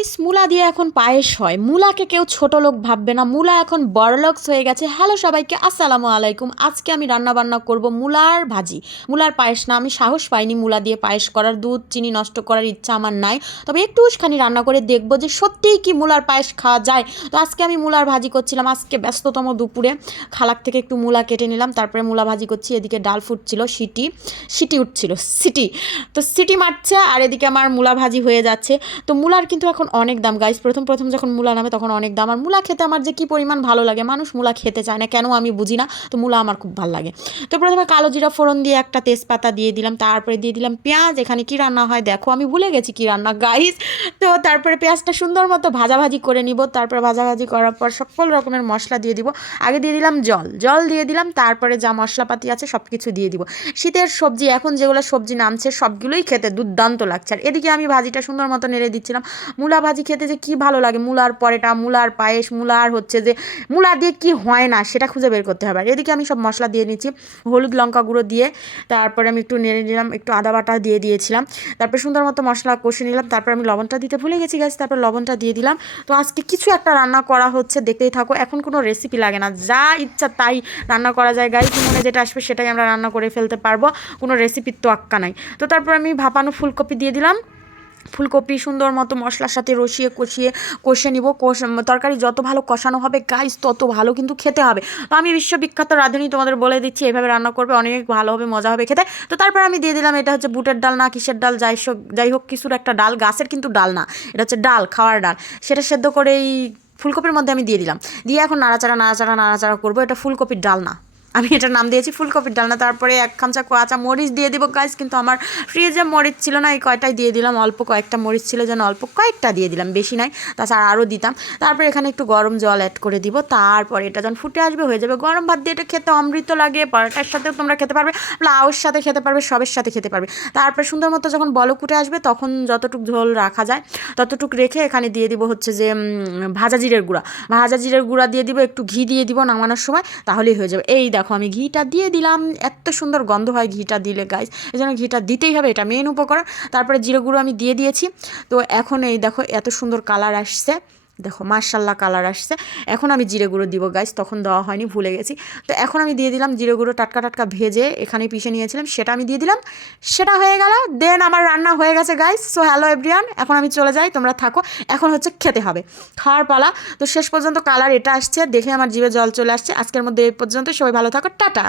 Guys, মূলা দিয়ে এখন পায়েস হয়। মূলাকে কেউ ছোট লোক ভাববে না। মূলা এখন বড়লোকস হয়ে গেছে। হ্যালো সবাইকে, আসসালামু আলাইকুম। আজকে আমি রান্না বান্না করব মূলার ভাজি। মূলার পায়েস না, আমি সাহস পাইনি মূলা দিয়ে পায়েস করার। দুধ, চিনি নষ্ট করার ইচ্ছা আমার নাই। তবে একটুখানি রান্না করে দেখব যে সত্যিই কি মূলার পায়েস খাওয়া যায়। তো আজকে আমি মূলার ভাজি করছিলাম আজকে ব্যস্ততম দুপুরে। খালাক থেকে একটু মূলা কেটে নিলাম, তারপরে মূলা ভাজি করছি। এদিকে ডাল ফুটছিল, সিটি সিটি উঠছিল, সিটি। তো সিটি মারছে আর এদিকে আমার মূলা ভাজি হয়ে যাচ্ছে। তো মূলার কিন্তু এখন অনেক দাম। গাইস প্রথম প্রথম যখন মূলা নামে তখন অনেক দাম। আর মূলা খেতে আমার যে কী পরিমাণ ভালো লাগে, মানুষ মূলা খেতে চায় না, কেন আমি বুঝি না? তো মূলা আমার খুব ভালো লাগে। তো প্রথমে কালো জিরা ফোড়ন দিয়ে একটা তেজপাতা দিয়ে দিলাম, তারপরে দিয়ে দিলাম পেঁয়াজ। এখানে কি রান্না হয় দেখো, আমি ভুলে গেছি কি রান্না গাইস তো তারপরে পেঁয়াজটা সুন্দর মতো ভাজাভাজি করে নিব। তারপরে ভাজাভাজি করার পর সকল রকমের মশলা দিয়ে দিব। আগে দিয়ে দিলাম জল। জল দিয়ে দিলাম, তারপরে যা মশলাপাতি আছে সব কিছু দিয়ে দিব। শীতের সবজি, এখন যেগুলো সবজি নামছে, সবগুলোই খেতে দুর্দান্ত লাগছে। আর এদিকে আমি ভাজিটা সুন্দর মতো নেড়ে দিচ্ছিলাম। মূলা ভাজি খেতে যে কি ভালো লাগে। মূলার পরেটা, মূলার পায়েস, মূলার হচ্ছে যে, মূলা দিয়ে কি হয় না, সেটা খুঁজে বের করতে হবে। আর এদিকে আমি সব মশলা দিয়ে নিচ্ছি, হলুদ লঙ্কা গুঁড়ো দিয়ে। তারপরে আমি একটু নেড়ে নিলাম, একটু আদা বাটা দিয়ে দিয়েছিলাম। তারপরে সুন্দর মতো মশলা কষে নিলাম, তারপর আমি লবণটা দিতে ভুলে গেছি গাছ তারপর লবণটা দিয়ে দিলাম। তো আজকে কিছু একটা রান্না করা হচ্ছে, দেখতেই থাকো, এখন কোনো রেসিপি লাগে না, যা ইচ্ছা তাই রান্না করা যায় গাইজ মনে যেটা আসবে সেটাই আমরা রান্না করে ফেলতে পারব, কোনো রেসিপির তো আক্কা নাই। তো তারপর আমি ভাপানো ফুলকপি দিয়ে দিলাম। ফুলকপি, সুন্দর মতো মশলার সাথে রসিয়ে কষিয়ে কষে নিব। কষ তরকারি যত ভালো কষানো হবে গাইস তত ভালো কিন্তু খেতে হবে। তো আমি বিশ্ববিখ্যাত রাঁধুনি তোমাদের বলে দিচ্ছি, এভাবে রান্না করবে, অনেক ভালো হবে, মজা হবে খেতে। তো তারপর আমি দিয়ে দিলাম, এটা হচ্ছে বুটের ডাল, না কিসের ডাল, যাই হোক যাই হোক, কিছুর একটা ডাল, গাছের কিন্তু ডাল না, এটা হচ্ছে ডাল, খাওয়ার ডাল। সেটা সেদ্ধ করে এই ফুলকপির মধ্যে আমি দিয়ে দিলাম। দিয়ে এখন নাড়াচাড়া নাড়াচাড়া নাড়াচাড়া করব, এটা ফুলকপির ডাল না। আমি এটার নাম দিয়েছি ফুলকপির ডালনা, তারপরে এক খামচা কাঁচা মরিচ দিয়ে দিব গাছ কিন্তু আমার ফ্রিজে মরিচ ছিল না, এই কয়টাই দিয়ে দিলাম, অল্প কয়েকটা মরিচ ছিল, যেন অল্প কয়েকটা দিয়ে দিলাম, বেশি নাই, তাছাড়া আরও দিতাম। তারপরে এখানে একটু গরম জল অ্যাড করে দিব, তারপরে এটা যখন ফুটে আসবে, হয়ে যাবে গরম ভাত দিয়ে এটা খেতে অমৃত লাগে, পরোটার সাথেও তোমরা খেতে পারবে লাউর সাথে খেতে পারবে, সবের সাথে খেতে পারবে। তারপরে সুন্দর মতো যখন বলক উঠে আসবে, তখন যতটুক ঝোল রাখা যায়, ততটুকু রেখে এখানে দিয়ে দিব হচ্ছে যে ভাজা জিরের গুঁড়া। ভাজা জিরের গুঁড়া দিয়ে দিব, একটু ঘি দিয়ে দিব নামানোর সময়, তাহলেই হয়ে যাবে। এই দেখো, আমি ঘিটা দিয়ে দিলাম। এত সুন্দর গন্ধ হয় ঘিটা দিলে গাইজ এই জন্য ঘিটা দিতেই হবে, এটা মেন উপকরণ। তারপরে জিরে গুঁড়ো আমি দিয়ে দিয়েছি। তো এখন এই দেখো, এত সুন্দর কালার আসছে। দেখো মার্শাল্লাহ কালার আসছে। এখন আমি জিরে গুঁড়ো দিব গাইস তখন দেওয়া হয়নি, ভুলে গেছি। তো এখন আমি দিয়ে দিলাম জিরে গুঁড়ো টাটকা টাটকা ভেজে এখানে পিষে নিয়েছিলাম, সেটা আমি দিয়ে দিলাম। সেটা হয়ে গেল দেন আমার রান্না হয়ে গেছে গাইস সো হ্যালো এভরিয়ান এখন আমি চলে যাই, তোমরা থাকো। এখন হচ্ছে খেতে হবে, খাওয়ার পালা। তো শেষ পর্যন্ত কালার এটা আসছে, দেখে আমার জিভে জল চলে আসছে। আজকের মধ্যে এই পর্যন্ত সবাই ভালো থাকো, টাটা!